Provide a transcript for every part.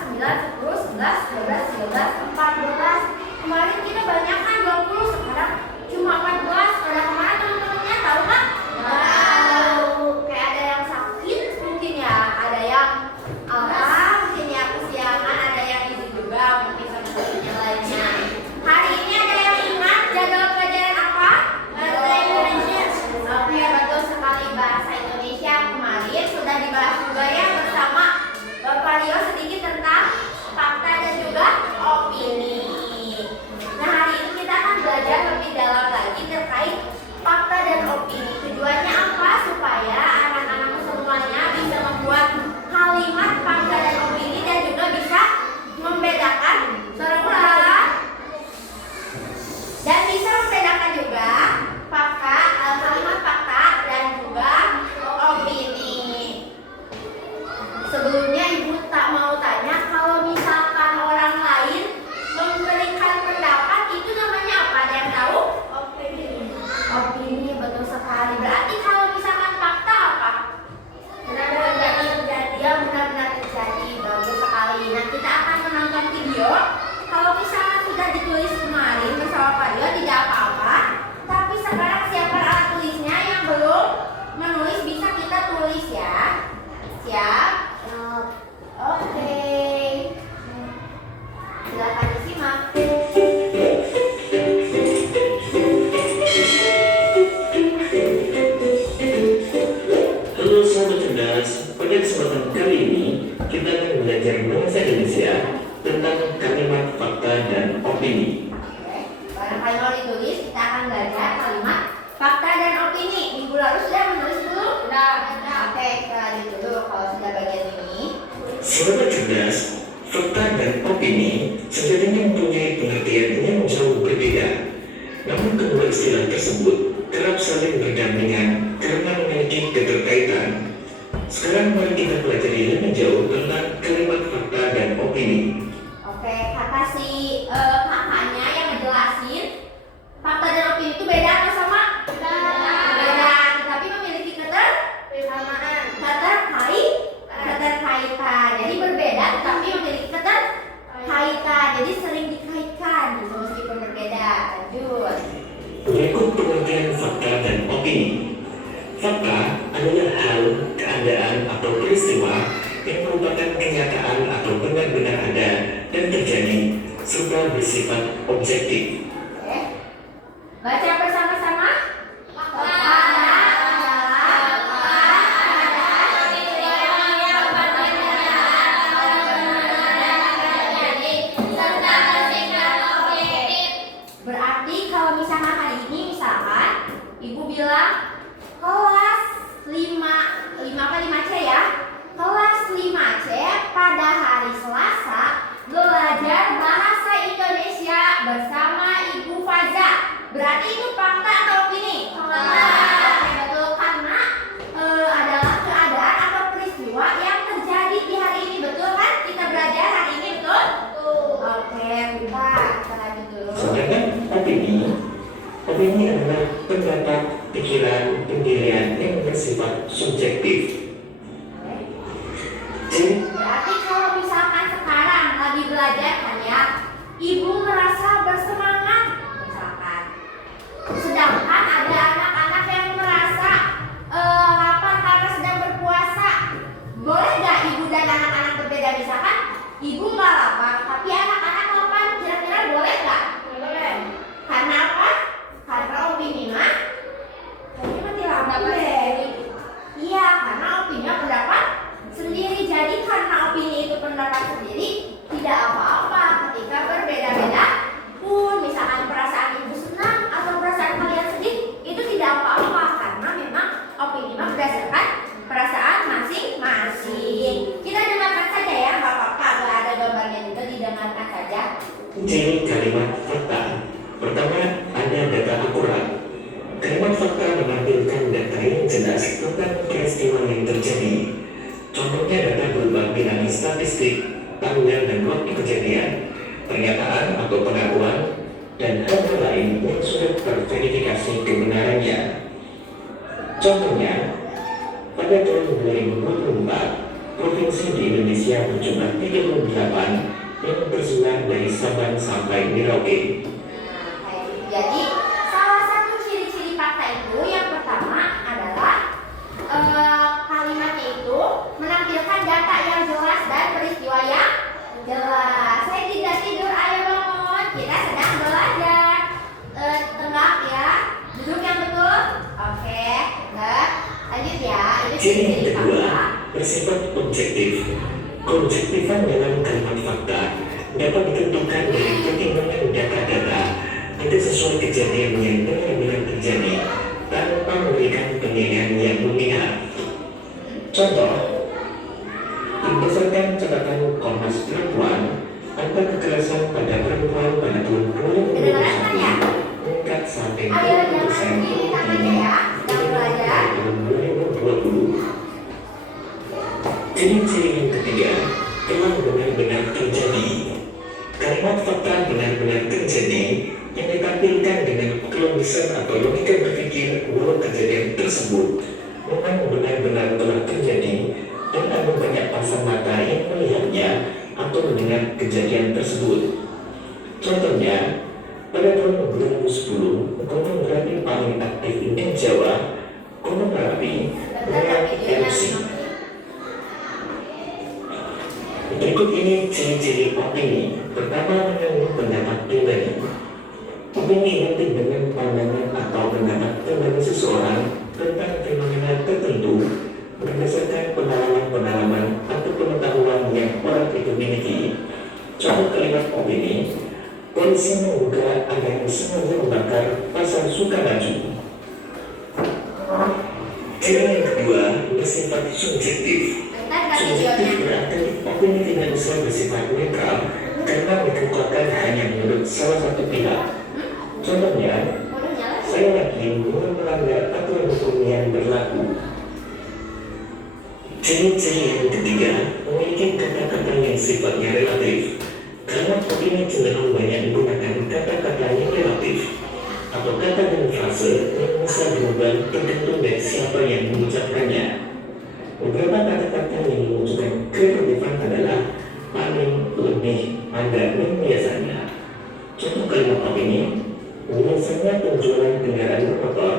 9, 10, 11, 12, 13, 14. Kemarin kita banyak kan 20, sekarang cuma 14. Pada kemana teman-temannya, tahu nggak? Tahu. Kayak ada yang sakit mungkin ya, ada yang mungkin ya kesiangan, ada yang izin juga, mungkin sama yang lainnya. Hari ini ada yang ingat jadwal pelajaran apa? Bahasa Indonesia. Oke, betul sekali, bahasa Indonesia. Kemarin sudah dibahas juga ya bersama Bapak Rio sedikit tentang fakta dan juga opini. Nah, hari ini kita akan belajar lebih dalam lagi terkait fakta dan opini. Tujuannya apa? Supaya anak-anak semuanya bisa membuat kalimat fakta dan opini dan juga bisa membedakan serta dan bisa membedakan juga fakta, kalimat fakta dan juga opini. Sebelumnya Ibu tak mau tanya, kalau misalkan orang lain memberikan pendapat itu namanya apa? Ada yang tahu? Opini. Opini, betul sekali. Berarti kalau misalkan fakta apa? Benar-benar terjadi. Ya, benar-benar terjadi. Bagus sekali. Nah, kita akan menonton video. Kalau misalkan sudah ditulis kemarin bersama Pak Rio tidak apa-apa. Tapi sekarang siapa alat tulisnya yang belum menulis bisa kita tulis ya. Siap? Oke. Silakan disimak. Halo sahabat cerdas, pada kesempatan kali ini kita akan belajar bahasa Indonesia tentang kalimat fakta dan opini. Barangkali mau ditulis, kita akan belajar kalimat fakta dan opini. Minggu lalu sudah menulis dulu? Sudah. Oke, kita lanjut dulu kalau sudah bagian ini. Sahabat cerdas, fakta dan opini sejatinya mempunyai pengertian yang jauh berbeda. Namun kedua istilah tersebut kerap saling berdampingan karena memiliki keterkaitan. Sekarang mari kita pelajari lebih jauh tentang kalimat fakta dan opini. Oke, kata si kakaknya yang ngejelasin fakta dan opini itu beda atau sama? Beda, tapi memiliki keterkaitan. Jadi berbeda tapi memiliki keterkaitan. Jadi sering dikaitkan gitu meskipun berbeda. Lanjut. Berikut pengertian fakta dan opini. Fakta adalah hal, keadaan, atau peristiwa yang merupakan kenyataan atau benar-benar ada dan terjadi, serta bersifat objektif. Oke. Baca bersama-sama. Fakta berarti kalau misalnya hari ini Ibu bilang kelas 5C ya. Kelas 5C pada hari Selasa belajar bahasa Indonesia bersama Ibu Faza. Berarti itu fakta atau opini? Oke, betul, karena adalah keadaan atau peristiwa yang terjadi di hari ini, betul kan? Kita belajar hari ini, betul? Oke, pintar. Kita lanjut dulu. Sedangkan opini adalah pendapat, pikiran, pendirian yang bersifat subjektif. Berarti kalau misalkan sekarang lagi belajar kan ya, Ibu merasa bersemangat misalkan. Sedangkan ada anak-anak yang merasa lapar karena sedang berpuasa. Boleh nggak Ibu dan anak-anak berbeda? Misalkan Ibu nggak lapar, tapi anak-anak lapar. Kira-kira boleh nggak? Boleh. Karena apa? Karena opini mah tidak iya, karena opini pendapat sendiri. Jadi karena opini itu pendapat sendiri, tidak apa-apa ketika berbeda-beda pun. Misalkan perasaan Ibu senang atau perasaan kalian sedih, itu tidak apa-apa karena memang opini mah berdasarkan perasaan masing-masing. Kita dengarkan saja ya, nggak apa-apa, nggak ada gambarnya juga, didengarkan saja. Ciri kalimat fakta. Pertama, ada data akurat. Kalimat fakta menampilkan data yang jelas tentang peristiwa yang terjadi. Contohnya data berupa bilangan statistik, tanggal dan waktu kejadian, pernyataan atau pengakuan, dan hal-hal lain yang sudah terverifikasi kebenarannya. Contohnya, pada tahun 2024, provinsi di Indonesia berjumlah 38 yang tersebar dari Sabang sampai Merauke. Nah, kayak gitu. Jadi salah satu ciri-ciri fakta itu yang pertama adalah kalimatnya itu menampilkan data yang jelas dan peristiwa yang jelas. Saya tidak tidur, ayo bangun. Kita sedang belajar. Tegak ya, duduk yang betul. Oke, tegak. Lanjut ya. Itu Ciri yang ciri-ciri kedua fakta. bersifat objektif. Keobjektifan dalam kalimat fakta dapat ditentukan dari pertimbangan data-data itu sesuai kejadian yang benar-benar terjadi tanpa memberikan penilaian yang memihak. Contoh, berdasarkan catatan Komnas Perempuan, angka kekerasan pada perempuan pada tahun 2021 meningkat sampai 20% Ayo jangan begini tangannya ya, sedang belajar. tahun 2020. Ciri-ciri yang ketiga telah benar-benar terjadi. Kalimat fakta benar-benar terjadi yang ditampilkan dengan kelogisan atau logika berpikir bahwa kejadian tersebut memang benar-benar telah terjadi dan ada banyak pasang mata yang melihatnya atau mendengar kejadian tersebut. Contohnya, pada tahun 2010, gunung berapi paling aktif di Jawa, Gunung Merapi, mengalami erupsi. Berikut ini ciri-ciri opini. Pertama, mengandung pendapat pribadi. Opini identik dengan pandangan atau pendapat pribadi seseorang tentang fenomena tertentu berdasarkan pengalaman-pengalaman atau pengetahuan yang orang itu miliki. Contoh kalimat opini, polisi menduga ada yang sengaja membakar pasar Sukamaju. Ciri yang kedua bersifat subjektif. Subjektif berarti opini tidak bisa bersifat netral karena dikemukakan hanya menurut salah satu pihak. Contohnya, saya yakin melanggar aturan hukum yang berlaku. Ciri-ciri yang ketiga memiliki kata-kata yang sifatnya relatif. Karena opini cenderung banyak menggunakan kata-kata yang relatif atau kata dan frase yang bisa berubah tergantung dari siapa yang mengucapkannya. Beberapa kata-kata yang menunjukkan kerelatifan adalah paling, lebih, pada, dan biasanya. Contoh kalimat opini, biasanya penjualan kendaraan bermotor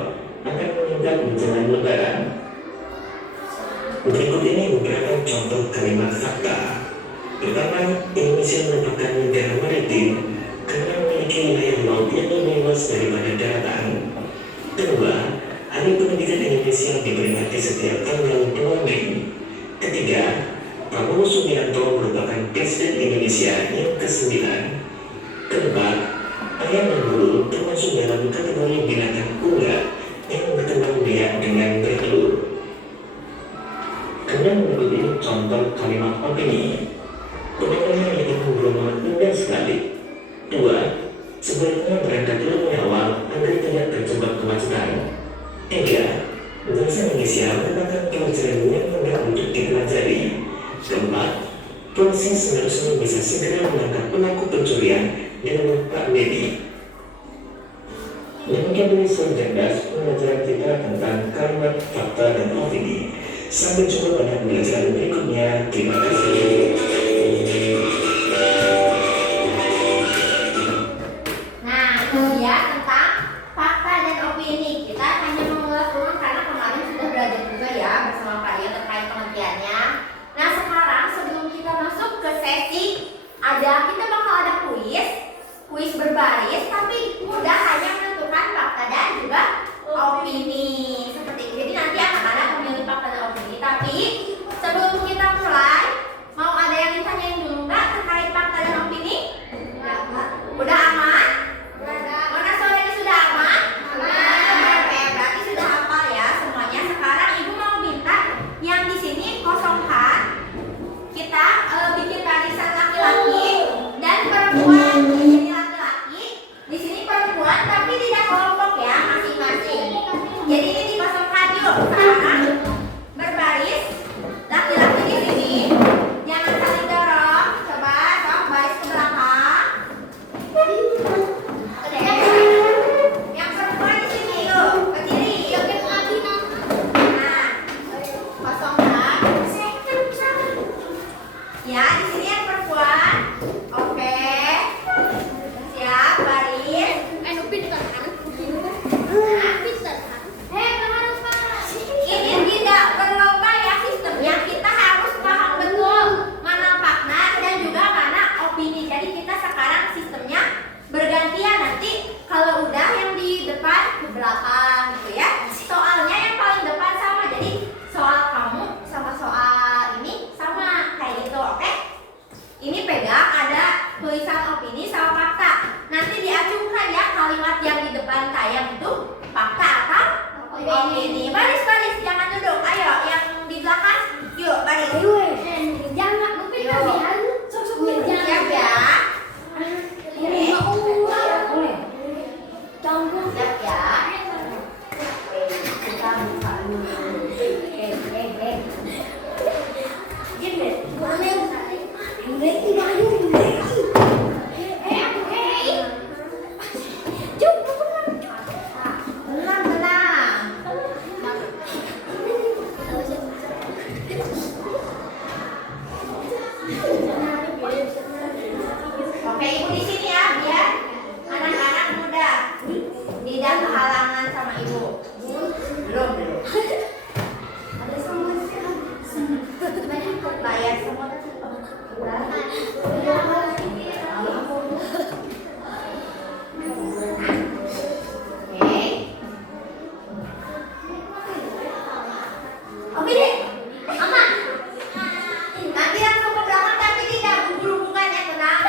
akan meningkat menjelang lebaran. Berikut ini beberapa contoh kalimat fakta. Pertama, Indonesia merupakan negara maritim karena memiliki wilayah laut yang lebih luas daripada daratan. Kedua, Hari Pendidikan Indonesia diperingati setiap tanggal 2 Mei. Ketiga, Prabowo Subianto merupakan Presiden Indonesia yang ke-9. Keempat, ayam dan burung termasuk dalam kategori binatang unggas yang berkembang biak dengan bertelur. Kemudian berikut ini contoh kalimat opini. Pemandangan yang Bromo indah sekali. 2. Sebaiknya berangkat lebih awal agar tidak terjebak kemacetan. 3. Bahasa Indonesia merupakan pelajaran yang mudah untuk dipelajari. 4. Polisi seharusnya bisa segera menangkap pelaku pencurian dengan Pak Dedi. Demikian dulu cerdas pelajaran kita tentang kalimat fakta dan opini. Sampai jumpa pada pelajaran berikutnya. Terima kasih. Nah, itu dia tentang fakta dan opini. Kita hanya mengulas ulang karena kemarin sudah belajar juga ya bersama kalian terkait pengertiannya. Nah, sekarang sebelum kita masuk ke sesi kita bakal ada kuis berbaris, tapi mudah hanya menentukan fakta dan juga opini seperti itu. Jadi nanti anak-anak memilih fakta dan opini. Tapi sebelum kita mulai, mau ada yang ditanyain dulu nggak terkait fakta dan opini? Udah aman? Mana sore ini sudah aman? Oke, berarti sudah hafal ya semuanya. Sekarang ibu mau minta yang di sini kosongkan. Kita bikin barisan laki-laki dan Ini pegang ada tulisan opini sama fakta. Nanti diacukan ya kalimat yang di depan tayang itu fakta atau opini. Baris jangan duduk. Ayo yang di belakang. Yuk baris. Jangan lupa Siap ya. Siap ya. Kita buka dulu. Oke, ibu di sini ya, biar anak-anak muda tidak kehalangan sama ibu. Belum. Layar semua. Oke deh, aman. Nanti langsung ke belakang tapi tidak hubung-hubungan ya, tenang.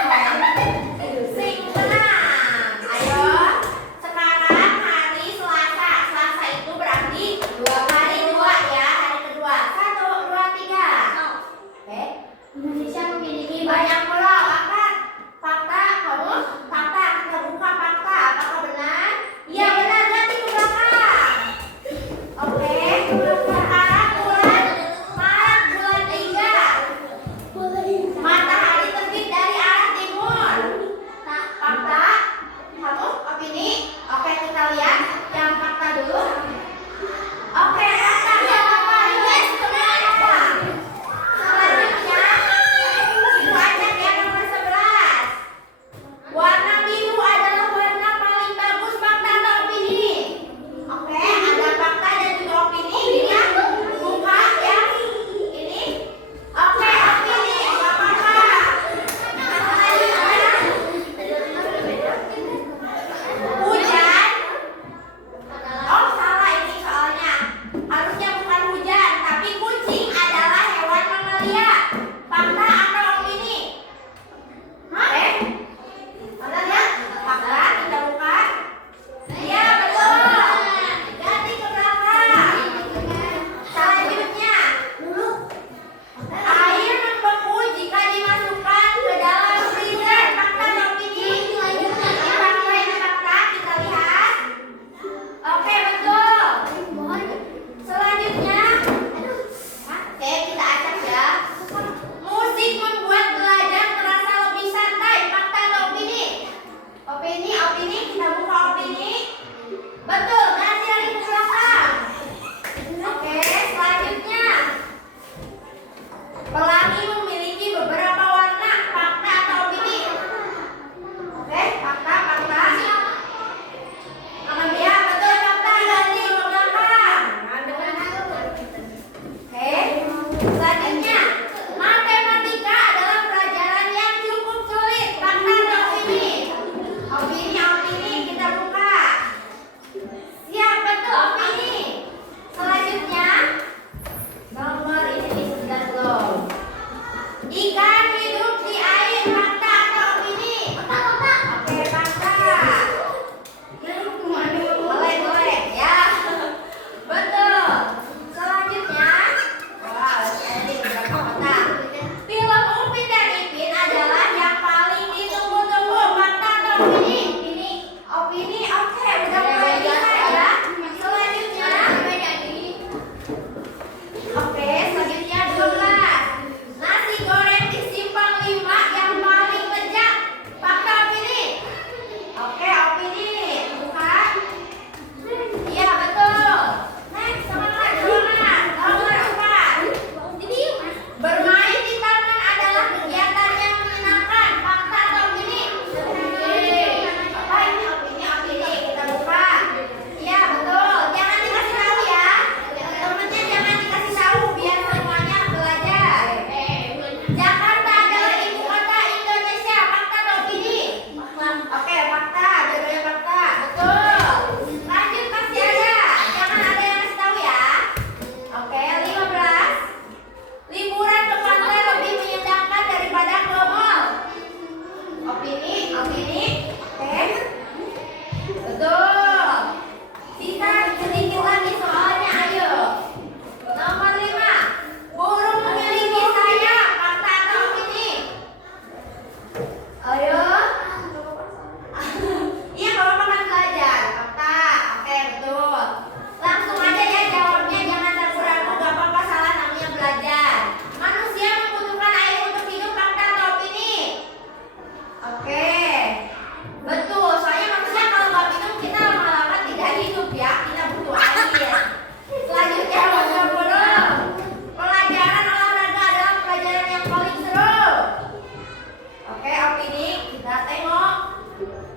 opini kita tengok.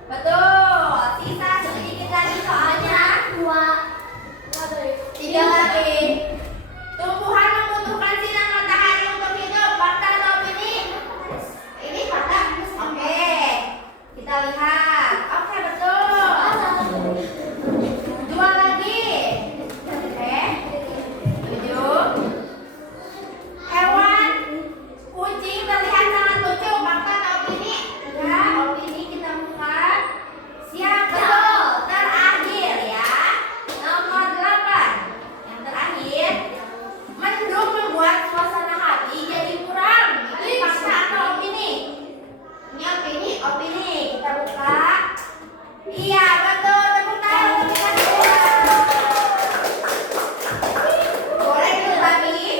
Betul. Sisa sedikit lagi soalnya. Tiga lagi. Tumbuhan membutuhkan sinar matahari untuk hidup. Fakta atau opini? Ini fakta. Oke. Kita lihat. Oke, betul. Dua lagi. Oke. 7. Hewan kucing terlihat sangat lucu. Fakta atau opini? Ya, opini kita buka. Siap, betul. Terakhir ya. Nomor 8. Yang terakhir. Mendung membuat suasana hati jadi kurang. Ini fakta atau opini? Ini opini, opini. Kita buka. Iya, betul. Tepuk tangan untuk kita semua. Boleh dibagi?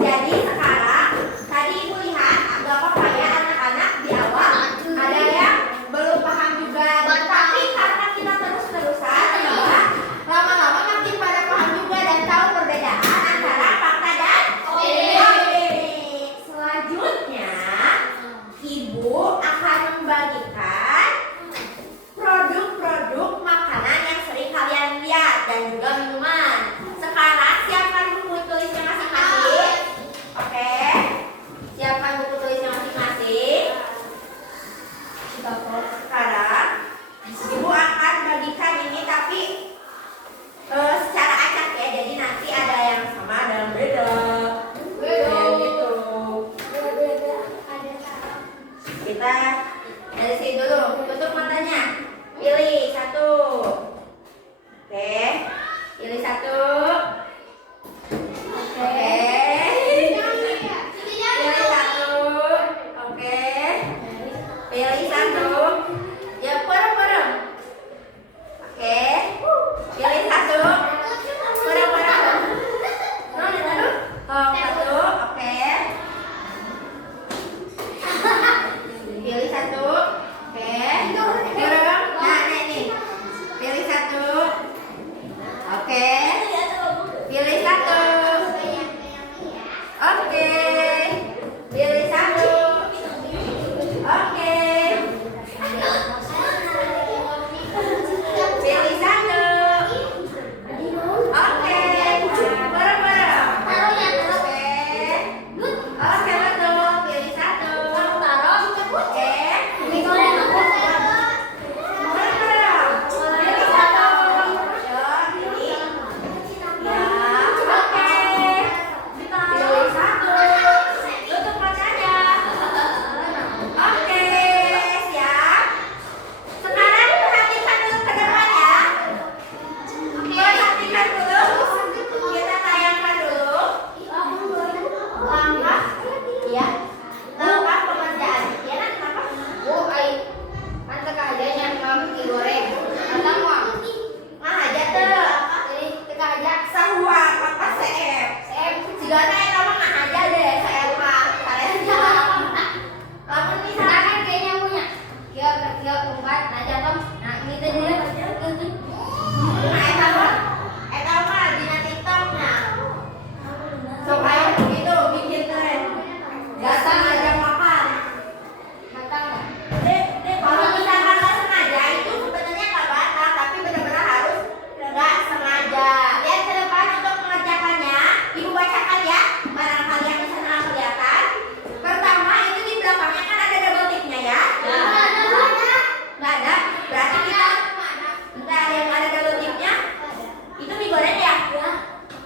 Jadi sekarang tadi ibu lihat agak apa ya anak-anak di awal ada yang belum paham juga, tapi karena kita terus-terusan ya lama-lama makin pada paham juga dan tahu perbedaan antara fakta dan opini. Selanjutnya ibu akan membagikan produk-produk makanan yang sering kalian lihat dan juga minuman. Sekarang siapkan buku tulisnya masing-masing. Oke, siapkan buku tulisnya masing-masing. Sekarang ibu akan bagikan ini tapi secara acak ya. Jadi nanti ada yang sama, ada yang beda. Gitu. Kita dari sini dulu. Tutup matanya. Pilih satu. Oke. Pilih satu. Oke. Pilih satu. Oke. Pilih satu. Ya, bareng-bareng. Oke. Pilih satu. Bareng-bareng. Satu. Oke. Pilih satu. Oke. Bareng. Nah, ini. Pilih satu. Oke. Pilih satu. Oke. Pilih satu. Oke. Pilih satu. Oke. Bareng-bareng. Oke. Oke, betul. Pilih satu. Oke. Bareng-bareng. Pilih satu. Ya, pilih. Ya, oke. Pilih satu. Tutup matanya. Oke, siap. Sekarang perhatikan dulu ke depan ya. Perhatikan dulu. Kita tayangkan dulu. Langkah. Ya. Langkah pengerjaan. Ya, nak, kenapa? Nah, aja tuh. Sahua, apa CF? Sigana yang lama nggak aja deh, saya Pak. Kalian jangan. Lamun misalkan eta mah dina TikToknya. Sok aya begitu bikin tren. Datang aja makan. Kalau misalkan nggak sengaja itu sebenarnya nggak batal, tapi benar-benar harus nggak sengaja. Lihat ke depan untuk mengerjakannya. Ibu bacakan ya. Barangkali yang di sana nggak kelihatan. Pertama itu di belakangnya kan ada double tipnya ya. Nggak ada. Berarti kita nggak ada yang ada double tipnya. Itu mie goreng ya.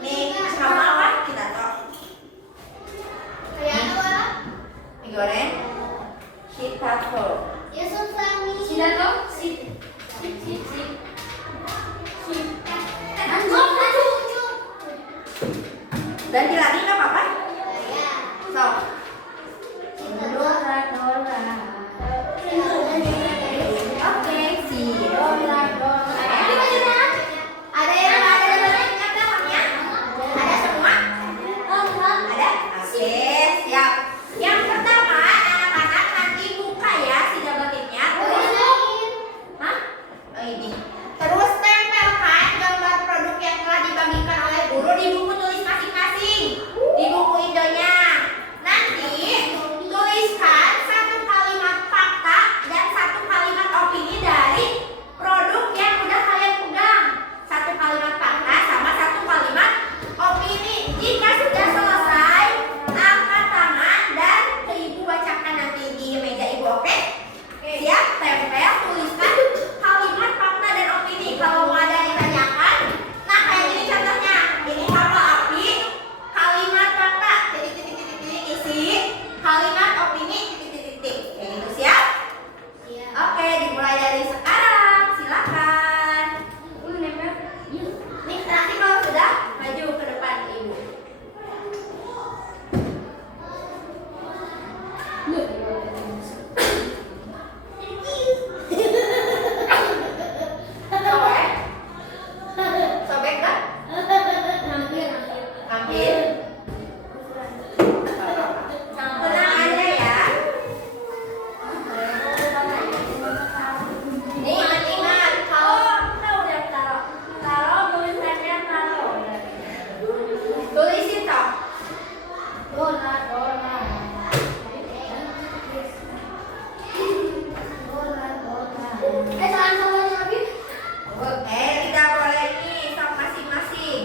Nih sama apa kita tahu. Mie goreng. Kita tahu. Ganti lagi nggak apa-apa? So. Dora. Oke, si Dora. Ada yang nggak ada double-nya belakangnya? Ada semua? Ada? Oke, siap. Yang pertama, anak-anak nanti buka ya si kalimat opini titik-titik. Kayak gitu, siap? Oke, dimulai dari sekarang. Silakan. Nih, nanti kalau sudah maju ke depan ibu. Sobek, sobek kan? Hampir. Tenang aja ya. Nih, ingat kalau taruh tulisannya taruh. Tulisin toh. Tidak boleh nih, sok masing-masing.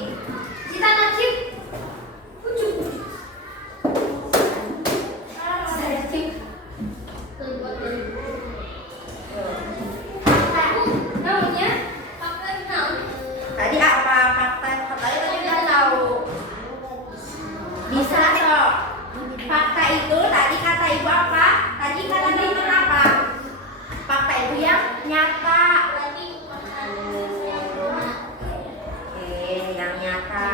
Tadi apa fakta? Faktanya tadi udah tahu. Bisa sok. Fakta itu tadi kata ibu apa? Tadi kata ibu apa? Fakta itu yang nyata. Oke, yang nyata.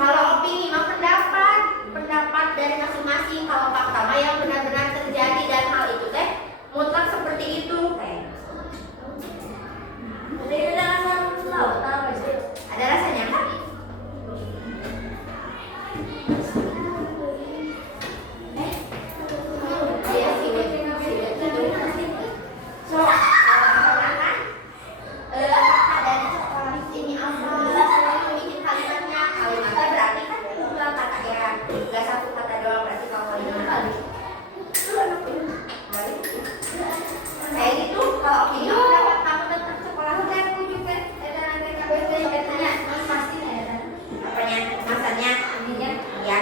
Kalau opini mah pendapat, pendapat dari masing-masing. Kalau fakta mah yang benar-benar terjadi dan hal itu teh mutlak seperti itu. Ada rasanya kan? Iya sih, so, kan? Fakta dari ini apa? Bikin kalimatnya, kalimatnya berarti kan dua kata ya, nggak satu kata doang berarti kalau kalimat. Kayak gitu, kalau opini pendapat kamu tentang sekolah dan juga apanya? Masanya? Iya.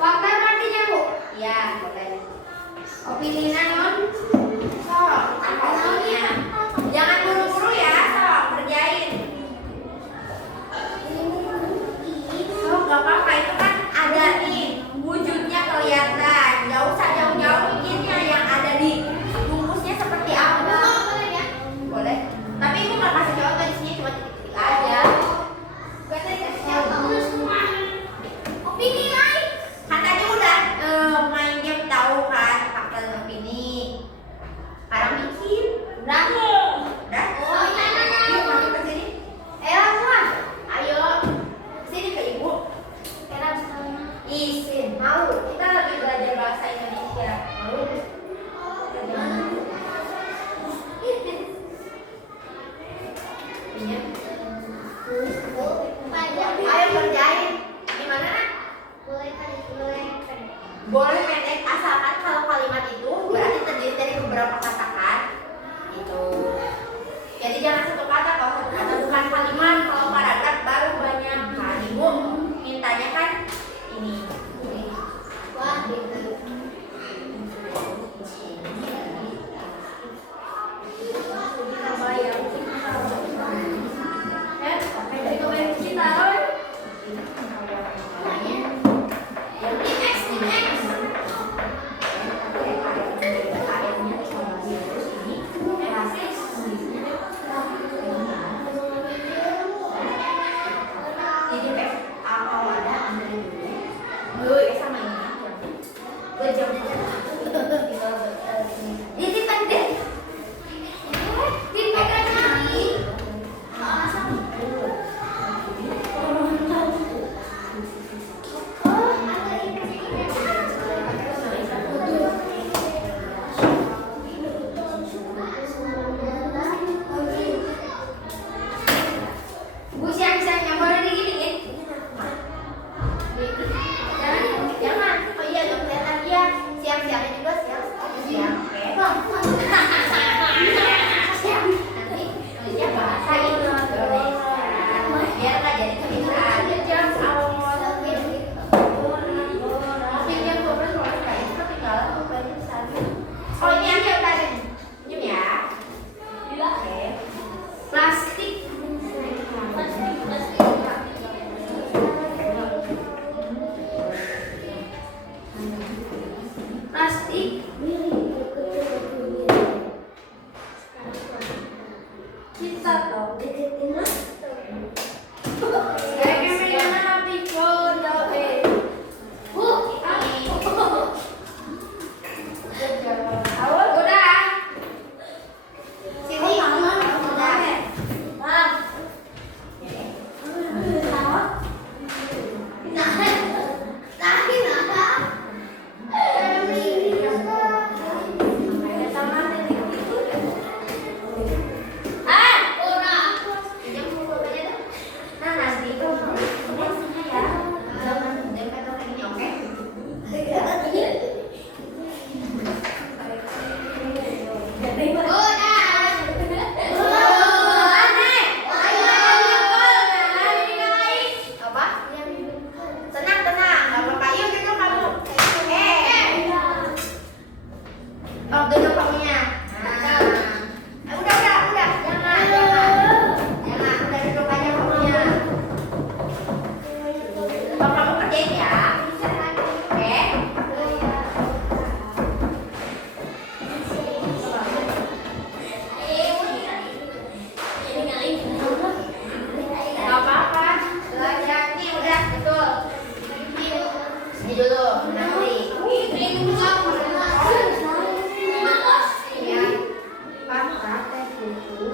Fakta artinya Bu. Iya, boleh. Opini non. So, apa opininya? Jangan buru-buru ya, so, kerjain. So, gak apa-apa, itu kan ada nih, wujudnya kelihatan. Gak usah jauh-jauh bikinnya, yang ada di bungkusnya seperti apa. Boleh ya? Boleh. Tapi ibu gak kasih contoh di sini, cuma titik-titik aja. Opini lain. Kan tadi udah main game tahu kan fakta dan opini. Sekarang bikin. Udah? Udah? Oh, iya, iya. Yuk mampir ke sini. Tuan. Ayo. Sini ke ibu. Izin. Mau. Kita lagi belajar bahasa Indonesia. Mau? Iya. Ayo kerjain. Gimana nak? Boleh pendek asalkan kalau kalimat itu berarti terdiri dari beberapa kata kan? Gitu. Jadi jangan satu kata, kalau satu kata bukan kalimat, kalau paragraf baru banyak. Nah, ibu mintanya kan ini. Wah, gitu. Next. Ini dulu, nanti. Ya, kata teh kuku.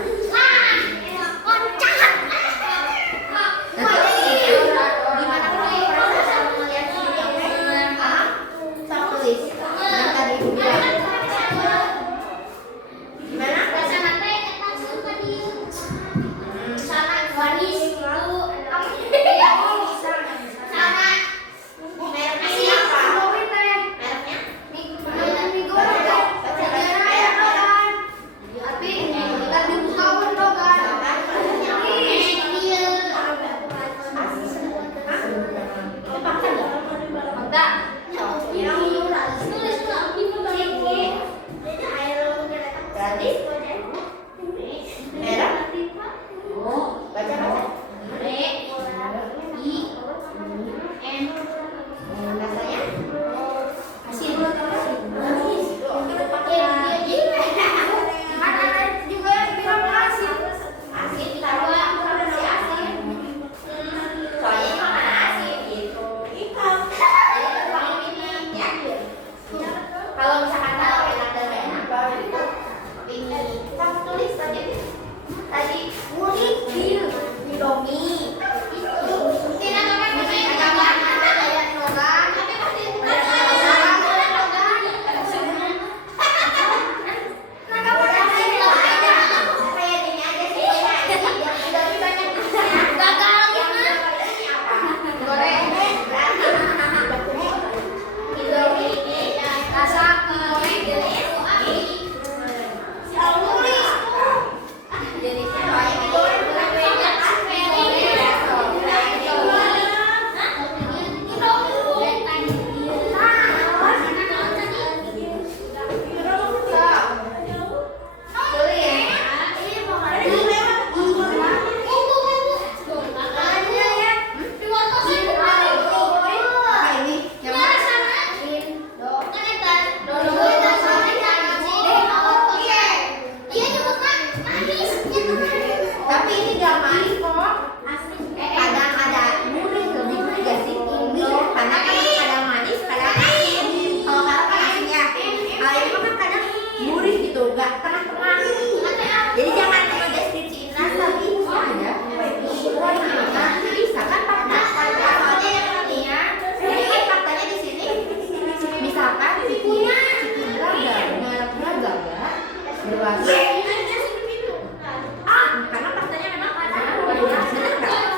Gimana kalau perasaan melihat ini sok tulis yang tadi Ibu bilang. Gimana? Mereknya siapa? Mereknya? Kalau misalkan tahu enak dan gak enak baru itu ini kamu tulis tadi murid Indomie tapi ini gak manis kok. Kadang ada gurih lebih juga sih ini karena kan kadang manis kadang asin. Kalau kadang kan asin ya, kalau ini kan kadang gurih gitu, gak tengah-tengah. Jadi jangan cuma deskripsiin rasa bisa ya. Bisa kan fakta nih ya. Jadi kan faktanya di sini misalkan si Braga berwarna karena faktanya memang benar nggak?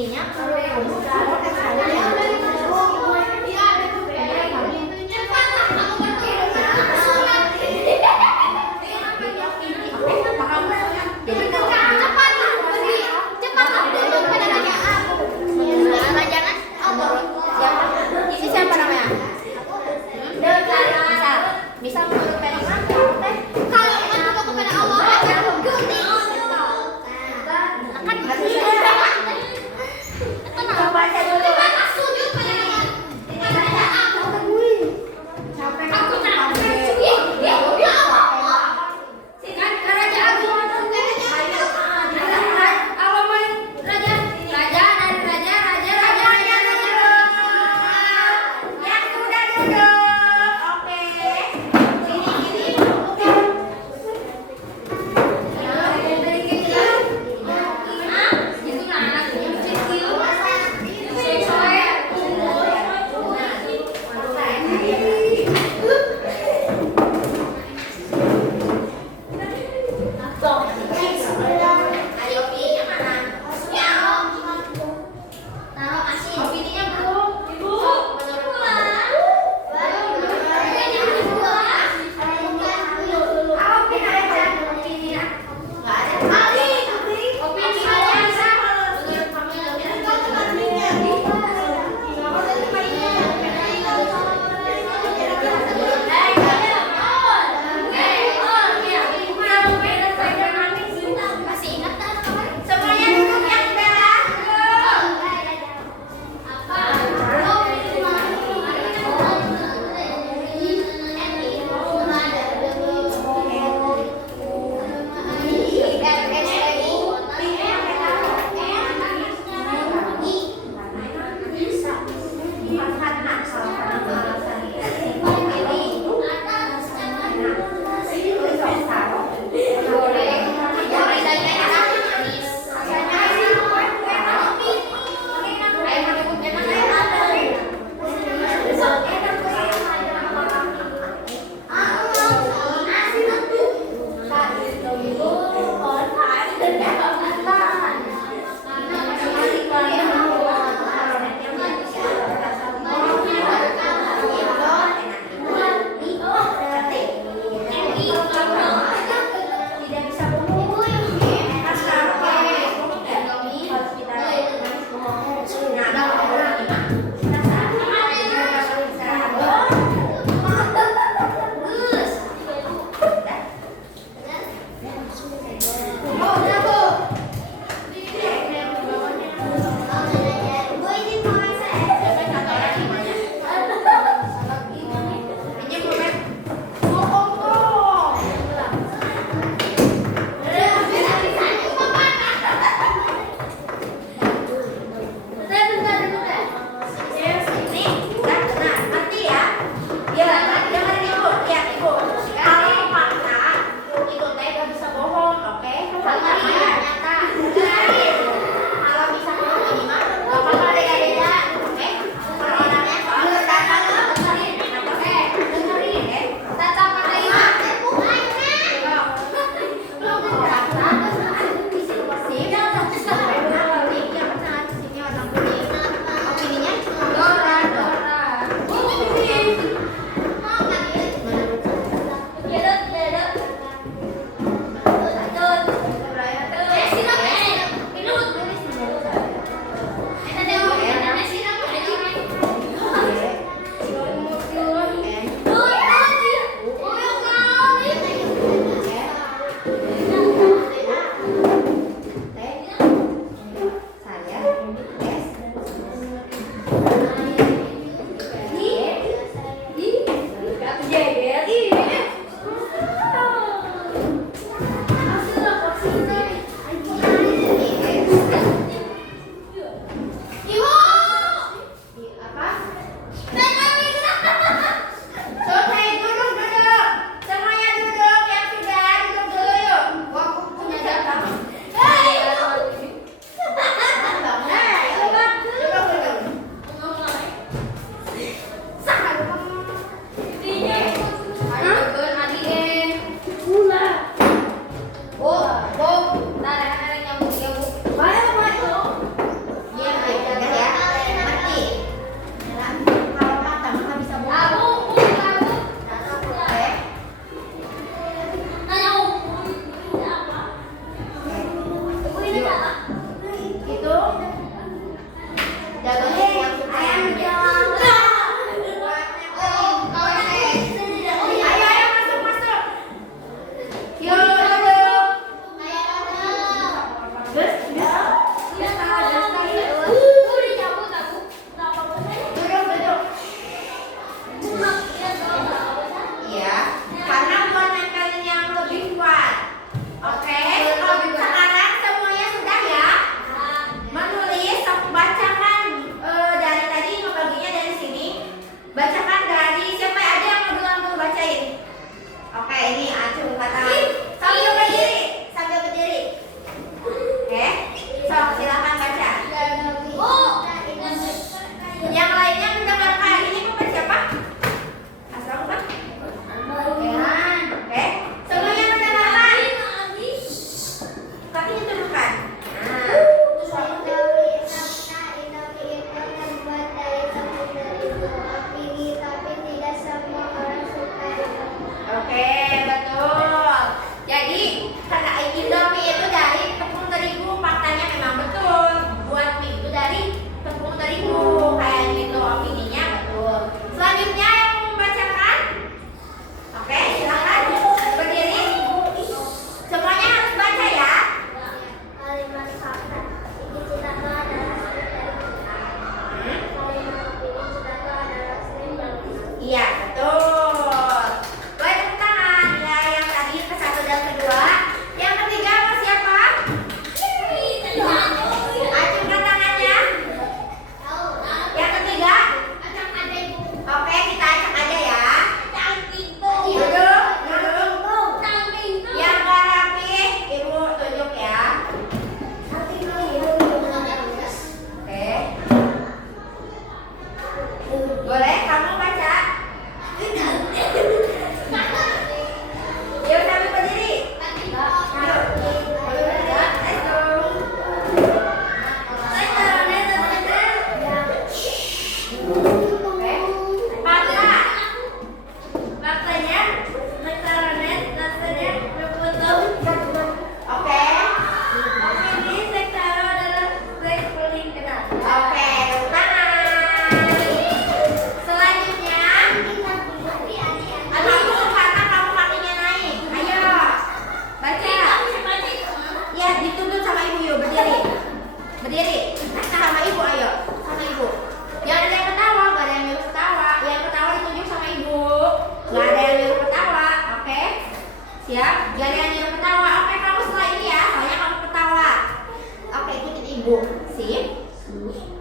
ininya ini siapa namanya? Misal menurut Pelikan Kalau berdoa kepada Allah akan gunting. Akan Coba baca dulu. Kita sujud pada Allah. Aku tak bersujud. Ya Allah. Kan Raja Agung. Apa main Raja? Raja dan Raja. Yang sudah duduk. Oke. Sini. Ayo Pi, yang mana? Taruh asin. Opininya belum? Opini aja. Opininya. Nggak ada. Opini aja. Masih ingat tak kemarin? Semuanya duduk yang udah. Tidak bisa bumbu. Nah, sekarang pakai Indomie harus kita nah, Bentar.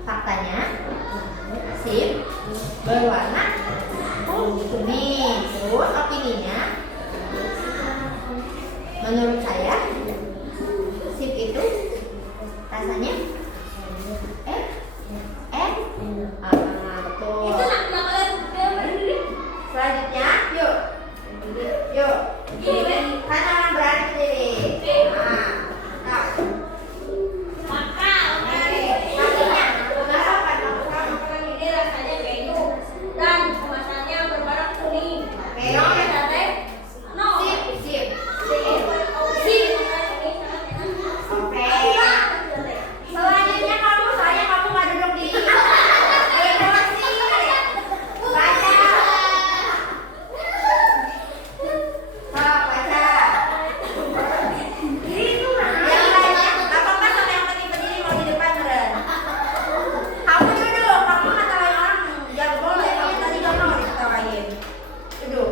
Faktanya, sip berwarna kuning. Terus opininya, menurut saya sip itu rasanya betul. Selanjutnya, yuk kan orang berani sendiri. Nah, maksudnya Ini rasanya keju dan kemasannya berwarna kuning. sip. Oke. Selanjutnya kamu nggak duduk di kursi. Baca. Baca. Yang lainnya, apa-apa sama yang penting berdiri mau di depan meren. Kamu duduk, kamu ngatain orang nggak boleh. Kamu tadi nggak mau diketawain. Duduk.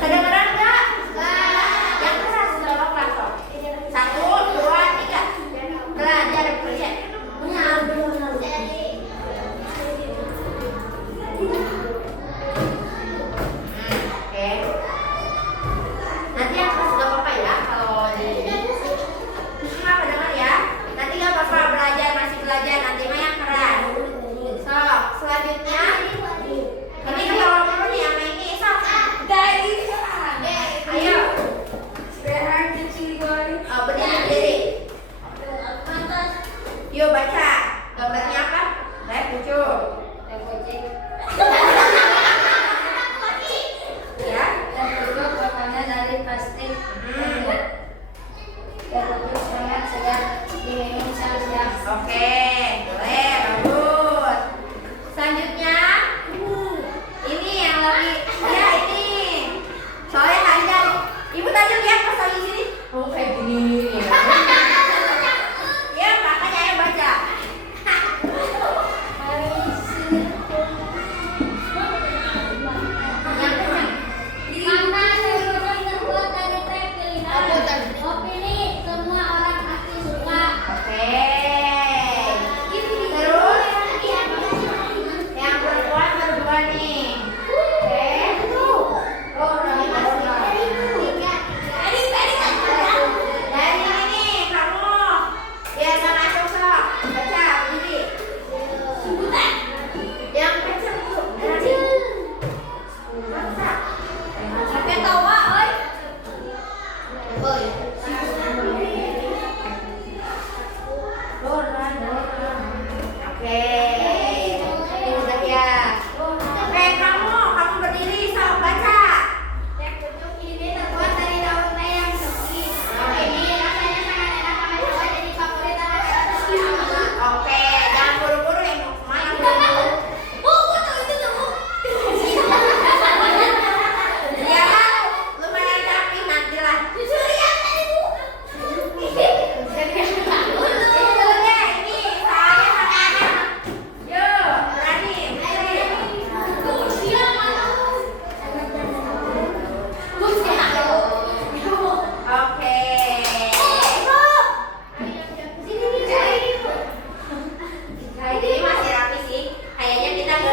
Kedengeran nggak? Yang keras sudah keras kok. 1, 2, 3. Belajar kerja. Oke. Nanti yang keras nggak apa-apa ya kalau di apa dengar ya. Nanti nggak apa-apa masih belajar. Nanti mah yang keras. Sok. Selanjutnya ini ketawa dulu nih sama ini. Sok. Ayo. Berdiri. Yuk baca. Gambarnya apa? Saya pucuk. Ya. Dari plastik. Diminum siang-siang. Oke, boleh, bagus. Selanjutnya, ini yang lagi, ya ini. Soalnya tadi ibu tadi lihat pas lagi sini, oh kayak gini. Ya makanya ayo baca. Yang kenyang. Makanan yang terbuat dari teh pilihan. Opini semua orang pasti suka. Oke. Terus yang perempuan berdua nih. Oke. Oh, dari ini kamu biar nggak masuk sok. Baca berdiri. Yang kecil tuh. Dari. Baca. Sampai tawa, oi. Oi. Oke. Ini udah ya. Oke, kamu berdiri sok baca. Teh pucuk ini terbuat dari daun teh yang sepi. Ini rasanya sangat enak karena coba jadi favorit anak-anak sekolah. Oke, jangan buru-buru yang mau kemana buru-buru. Ya kan, lumayan rapi nanti lah. Ini saya sama anak. Yuk, berani. Oke. Ini masih rapi sih. Kayaknya kita ke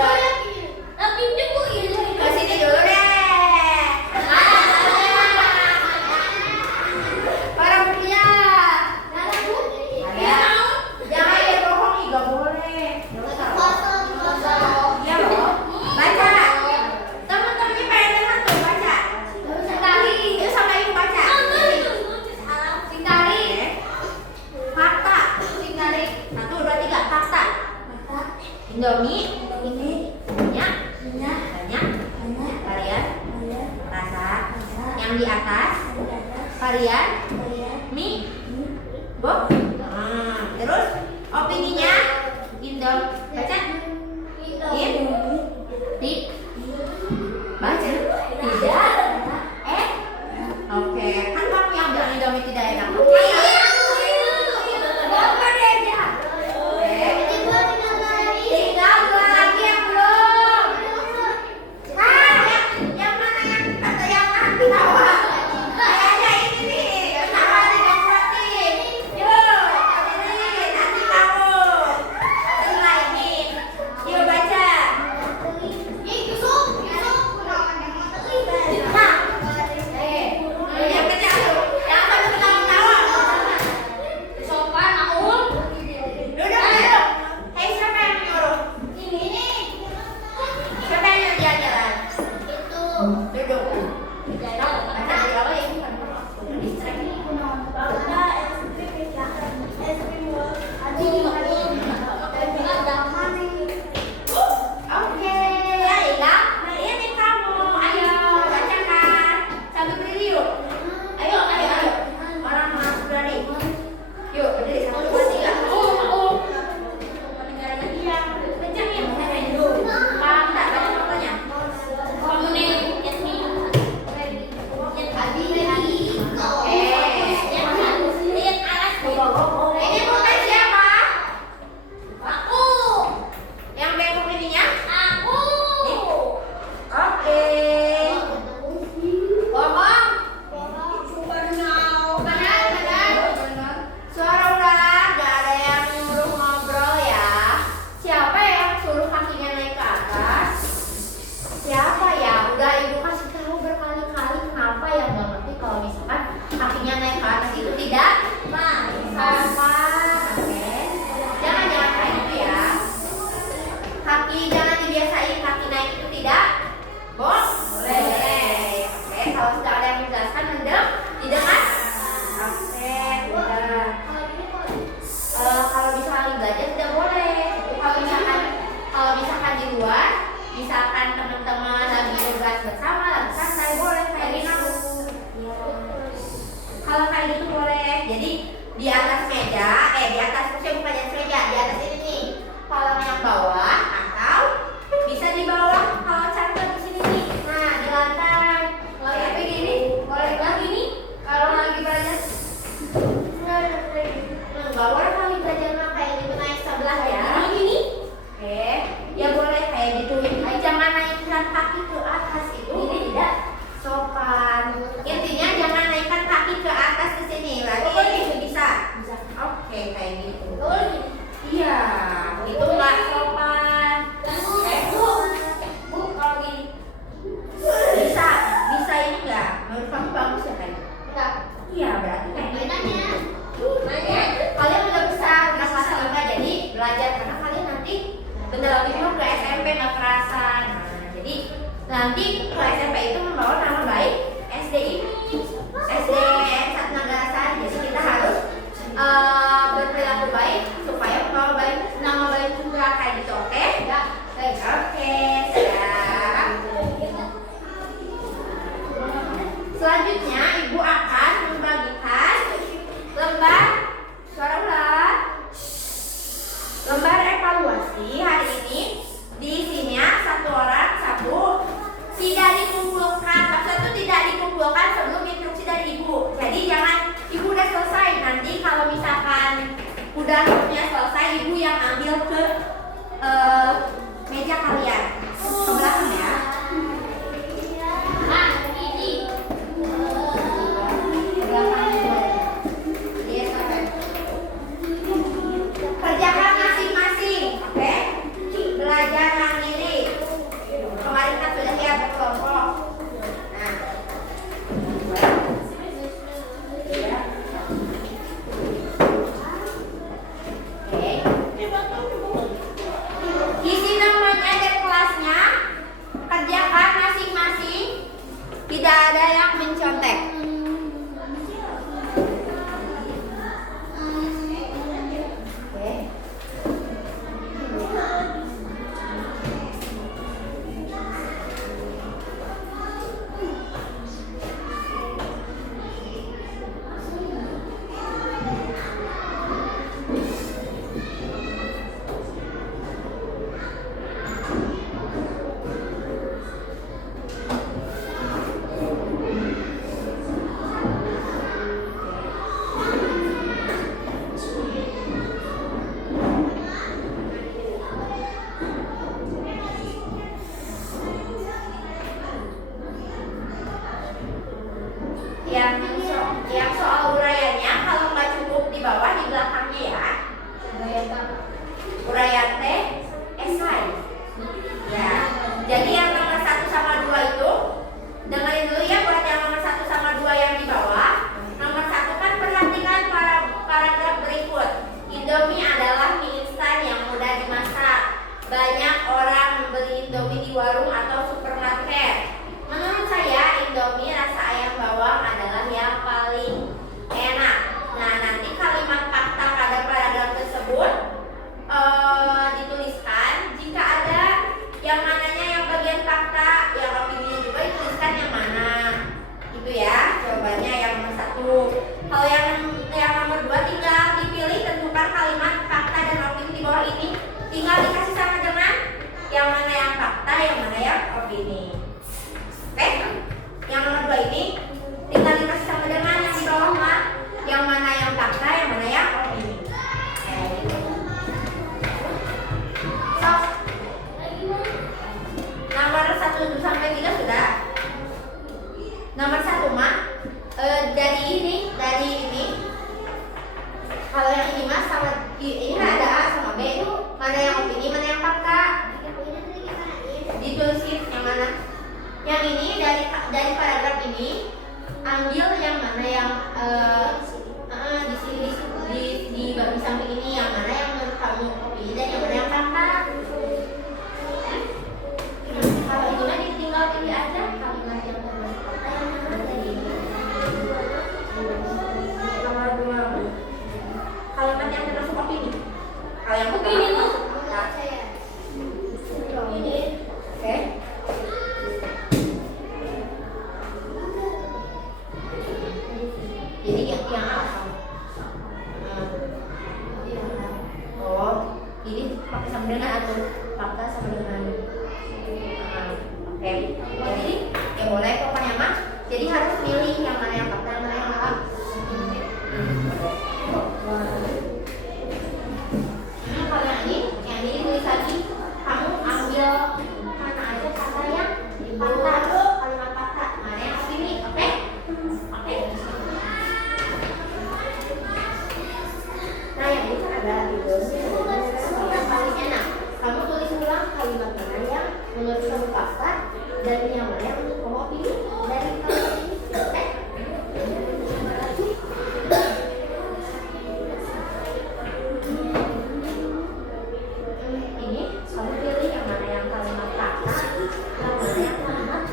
sini dulu deh. Para pria. Jangan berbohong, nggak boleh. Iya loh. Baca. Teman-temannya pengen dengar tuh baca. Yuk sama ibu baca. Fakta. 1, 2, 3. Fakta. Indomie. Banyak. Varian. Rasa. Yang di atas. Varian. Mie. Bob. Terus opininya. Indom. Baca. Baca. Tidak. Oke. Kan kamu yang bilang Indomie tidak enak. Tinggal dua lagi yang belum. Yang mana yang kata yang ketawa? Kayaknya ini nih. Nanti ke SMP itu membawa nama baik SD ini, SDN Satu Negara Sari. Jadi kita harus berperilaku baik supaya membawa baik nama baik juga kayak gitu. Oke? Ya. Oke, siap. Selanjutnya ibu akan membagikan lembar suara ular, lembar evaluasi hari ini. Diisinya satu orang satu, tidak dikumpulkan, maksudnya tidak dikumpulkan sebelum instruksi dari ibu. Jadi jangan ibu udah selesai, nanti kalau misalkan udah selesai ibu yang ambil ke meja kalian ke belakang ya. Ah, ini. Kerjakan masing-masing, oke? Belajar mandiri. Kemarin kan sudah lihat berkelompok. Nah, oke. Isi namanya dan kelasnya. Kerjakan masing-masing. Tidak ada yang mencontek. Oke. Yang soal uraiannya kalau nggak cukup di bawah di belakangnya ya. Uraian teh esai. Ya. Jadi yang nomor 1 sama 2 itu dengerin dulu ya buat yang nomor 1 sama 2 yang di bawah. Nomor 1 kan perhatikan paragraf berikut. Indomie adalah mie instan yang mudah dimasak. Banyak orang membeli Indomie di warung atau supermarket. Menurut saya Indomie rasa ayam bawang adalah yang paling enak. Nah, nanti kalimat fakta pada paragraf tersebut dituliskan. Jika ada yang mananya yang bagian fakta, yang opini juga dituliskan yang mana. Itu ya jawabannya yang nomor 1. Kalau yang nomor 2 tinggal dipilih, tentukan kalimat fakta dan opini di bawah ini. Tinggal dikasih sama dengan yang mana yang fakta, yang mana yang opini. Oke? Yang nomor 2 ini tinggal dikasih sama dengan yang di bawah mah, yang mana yang fakta, yang mana yang opini. So, nomor 1 sampai 3 sudah. Nomor 1 mah dari ini. Kalau yang ini mah sama ini ada A sama B. Mana yang opini, mana yang fakta? Ditulisin yang mana? Yang ini dari paragraf ini ambil yang mana yang di sini di bagian samping ini yang mana yang menurut kamu opini dan yang mana yang fakta. Kalau itu mah tinggal pilih aja kalimat yang termasuk fakta yang mana tadi. Nomor 2 kalimat yang termasuk opini. Kalau yang Opini fakta tuh fakta. saya. Oke. Jadi yang apa? Oh, ini pakai sama dengan atau fakta sama dengan? Oke. Jadi ya boleh pokoknya mah. Jadi harus pilih yang mana yang fakta, yang mana yang fakta. Kalau yang ini tulis lagi. Kamu ambil mana aja kata yang fakta, kalimat fakta, mana yang opini, oke? Oke. Nah yang ini kan ada gitu. Yang paling enak. Kamu tulis ulang kalimat mana yang menurut kamu fakta dan yang mana yang menurut kamu opini dari kalimat ini, oke? Ini kamu pilih yang mana yang kalimat fakta, yang mana yang kalimat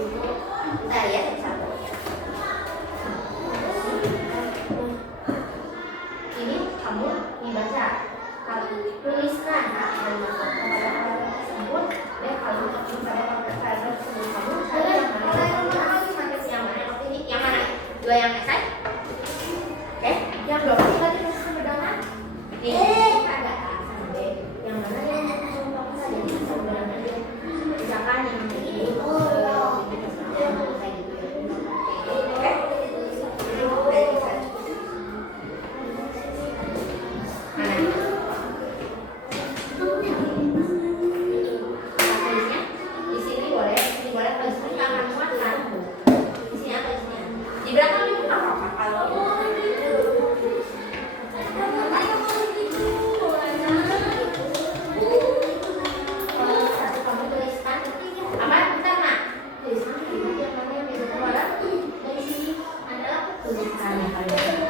Bentar ya, satu. Ini kamu baca. Tuliskan dan masuk kepada paragraf tersebut dan kamu masuk pada paragraf tersebut kamu cari yang mana yang mana dua yang esai. Yang dua tadi masih sama dengan ada A sama B. Yang mana yang kamu tadi sama dengan D. Misalkan yang ini di belakang itu nggak apa-apa kalau satu kamu tuliskan apa bentar nak tuliskan yang mana yang di bawah dari sini adalah tuliskan yang kalian ini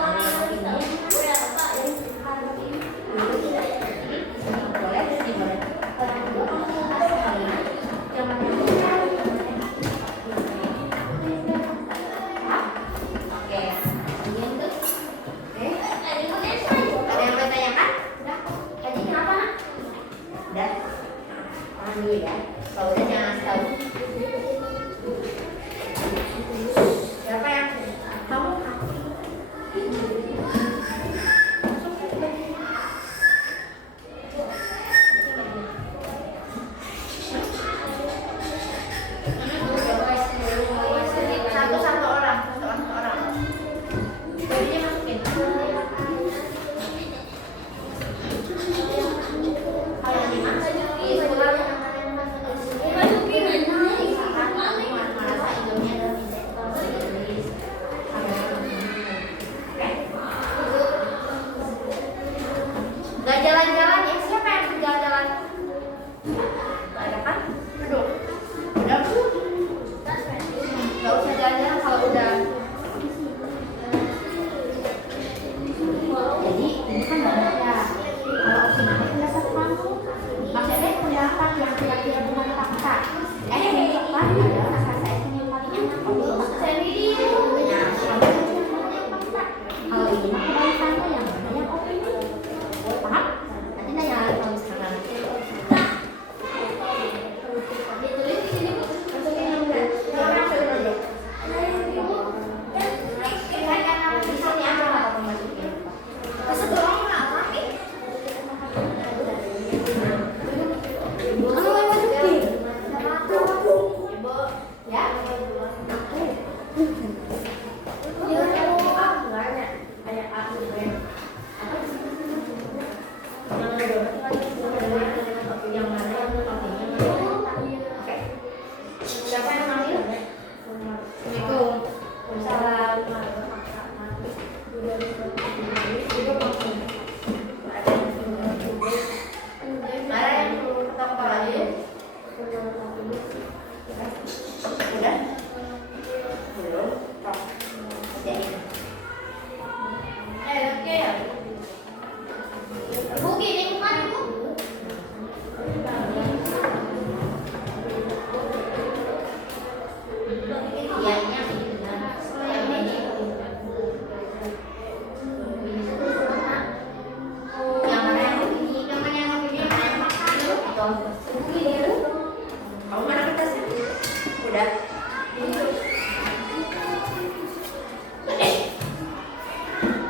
boleh di boleh dulu ya, kalau udah jangan tahu siapa yang kamu satu orang jadinya masukin kalau dimasak Gak jalan-jalan ya, siapa yang jalan-jalan? Gak ada kan? Duduk. Udah. Gak usah jalan-jalan kalau udah. Jadi ini kan banyak ya. Kalau opsinya pendapat kamu, maksudnya pendapat yang kira-kira bukan fakta. Fakta adalah kata yang paling enak. Sendiri. Nah, kalau ini mah kebalikannya yang mana yang opini. Paham? Nanti nanya kalau misalkan ditulis di sini masukin yang enggak di sini apa nggak kamu masukin masa doang nggak rapi kamu mau masukin ya kayak aku yang mana yang oke siapa yang manggil? Assalamualaikum. Mana yang ketemu kepala dia? Udah? Belum? Oke. Bu, gini bukan Bu? Iya, ini yang ini. Yang mana yang ini? Yang mana yang ini? Yang mana yang makan? Kamu mana kertasnya? Udah.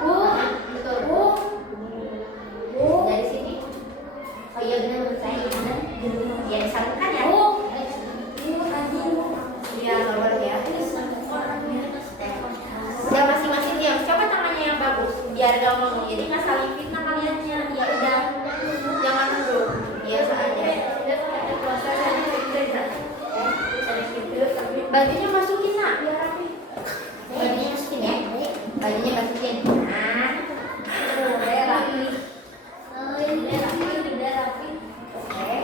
Bu, betul Bu. Dari sini. Oh iya benar menurut saya benar. Ya disalurkan ya. Iya nomor ya. Ya masing-masing diam. Siapa tangannya yang bagus? Biar gak ngomong. Jadi nggak saling fitnah kaliannya. Ya udah. Jangan dulu. Biasa aja. Bajunya masukin nak. Biar rapi. Bajunya masukin ya. Bajunya masukin. Nah. Udah rapi. Udah rapi. Oke.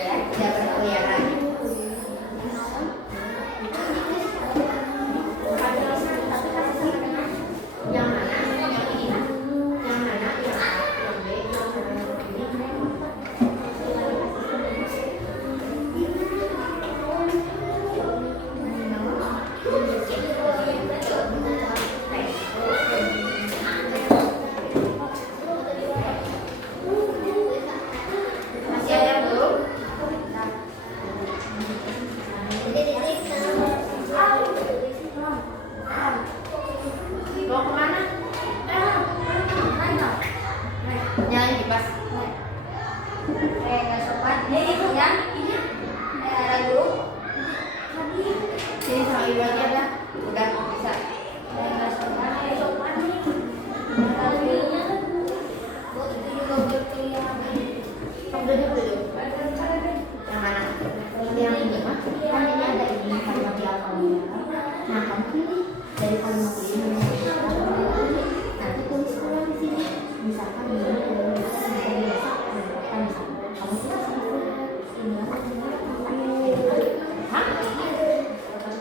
Ya, tidak berkeliaran. Sini sama ibu aja dah. Udah bisa. Nggak sopan. Bu, itu juga buat kuliah. Kamu duduk dulu. Yang mana? Yang ini mah. Kan ini ada ini kalimat di alfabet. Nah, kamu pilih dari kalimat ini. Nanti tulis ulang di sini. Misalkan ini bisa dimasak, misalkan kamu tulis ini. Hah?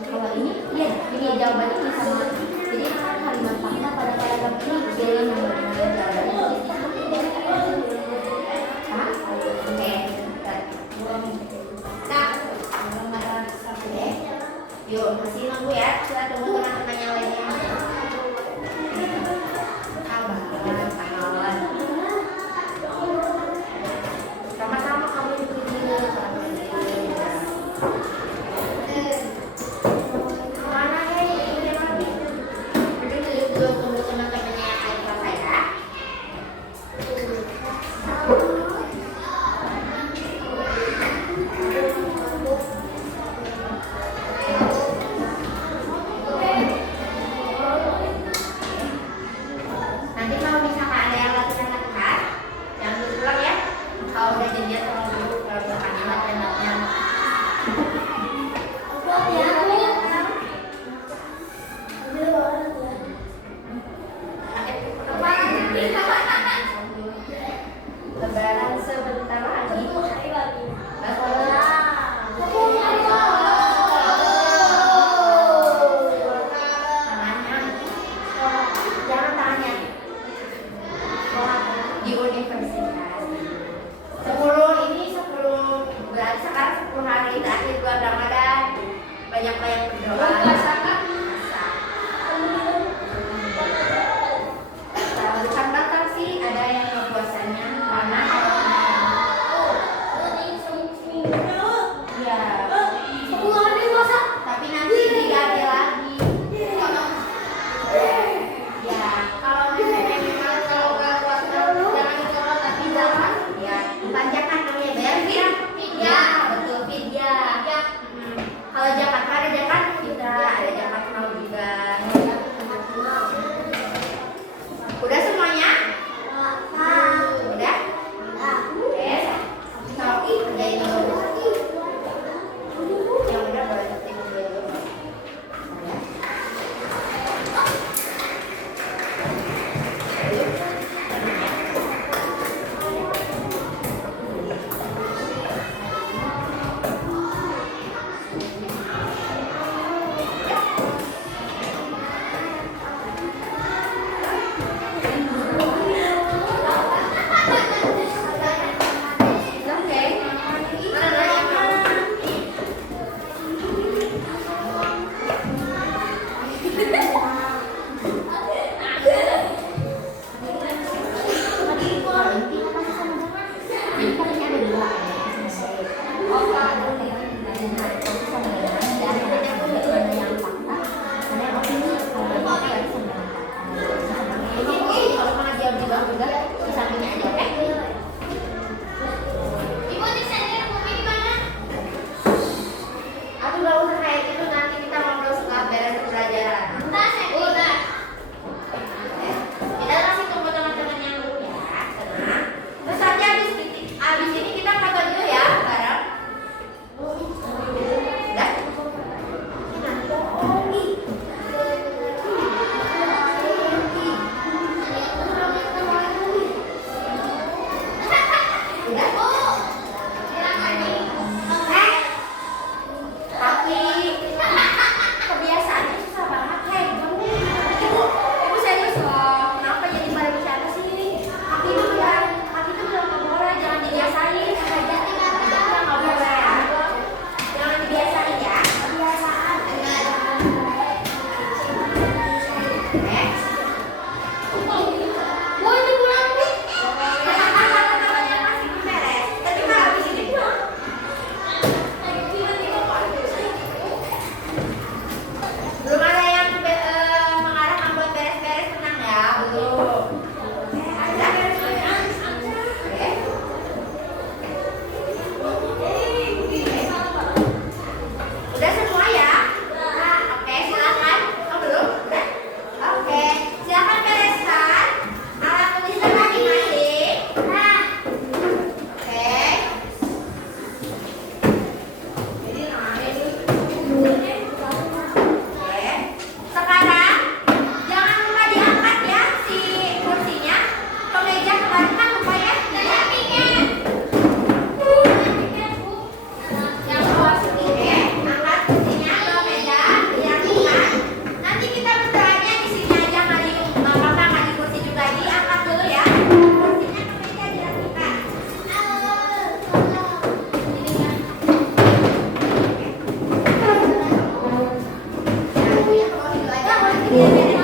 Kalau ini, iya, ini jawabannya ini sama. Jadi kalimat fakta pada paragraf ini pilih yang mana jawabannya. Hah? Oke. Nah, oke. Yuk, masih nunggu ya. Kita tunggu teman-teman yang lainnya. Sabar, tangan. Sama-sama kamu ikuti dulu. Mana ya ini lagi? Duduk dulu tunggu teman-temannya yang lain selesai ya. Nanti kalau misalkan ada yang latihan-latihan, jangan dulu pulang ya. Kalau udah janjian sama guru, kalau misalkan latihan-latihan. Lebaran sebentar lagi. Jangan tangannya di universitas. 10 berarti sekarang 10 hari terakhir bulan Ramadan. Banyak-banyak berdoa. Bukan batal sih, ada yang puasanya karena ya. Tapi nanti diganti lagi. Ya, kalau misalnya memang kalau nggak kuat jangan ditolak, tapi jangan ya panjakan namanya bayar fidyah. Ya, betul fidyah. Kalau zakat ada zakat kita Oke.